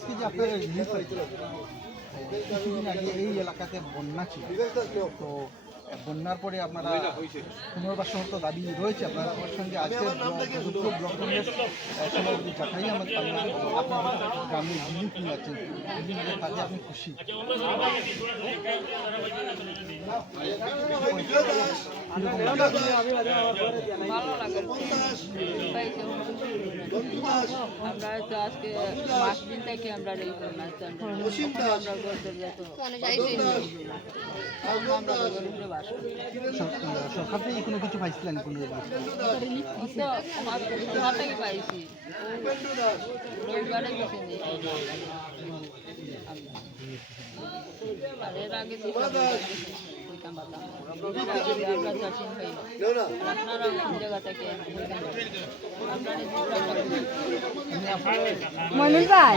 আজকে যে আপনার রিলিফ হয়েছে কিছুদিন আগে এই এলাকাতে বন্যা ছিল, তো বন্যার পরে আপনারা পুনর্বাসন তো দাবি রয়েছে আপনার সঙ্গে আজকে ব্লক কংগ্রেস সভাপতি জাকাই আহমেদ পান্না আপনাদের গ্রামে রিলিফ নিয়ে যাচ্ছেন, রিলিফের কাজে আপনি খুশি? ভালো লাগে আমরা তো আজকে মাস দিন থেকে আমরা সরকার থেকে কোনো কিছু পাইছিলেন? কোনো থেকে পাইছি রবিবারে কিছু নেই আর এর আগে আপনারা কোন জায়গা থেকে মইনুল ভাই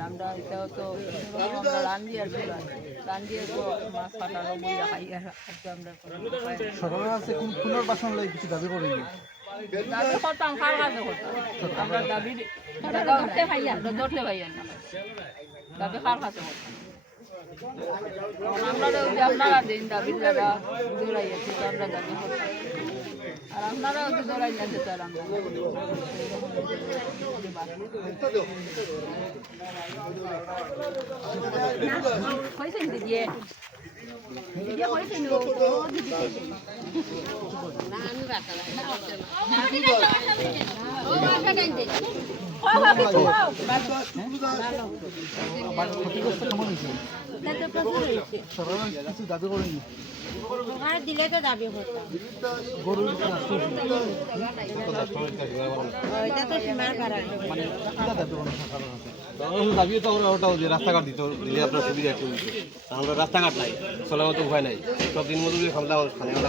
আমরা এটাও তো রান্ধিয়ার তো মাছ কাটানো বইয়া খাই আমরা সরকার আছে কোন পুনর্বাসন লাগে কিছু দাবি করেনি? দাবি করতাম কার কাছে করতাম আমরা দাবি ধরতে পাইয়া না দাবি কার কাছে করতাম আমরা আপনারা দিন দাবির জায়গা দৌড়াইয়াছি তো আমরা দাবি করতাম আর আপনারাও তো দৌড়াই যাচ্ছে তো আর আমরা হয়েছেন দিদিয়ে দিদিয়ে হয়েছেন ক্ষতিগ্রস্ত কেমন হয়েছে? সরকার কিছু দাবি করেনি? দিলে তো দাবি করতাম গরুর এটা তো সীমার পাড়া মানে কিটা দাবি করেন সরকারের কাছে? দাবি তো ওটাও যে রাস্তাঘাট দিলে আপনার সুবিধা একটু আমরা রাস্তাঘাট নাই চলার মতো উপায় নাই সব দিন মতো খামলা খামলা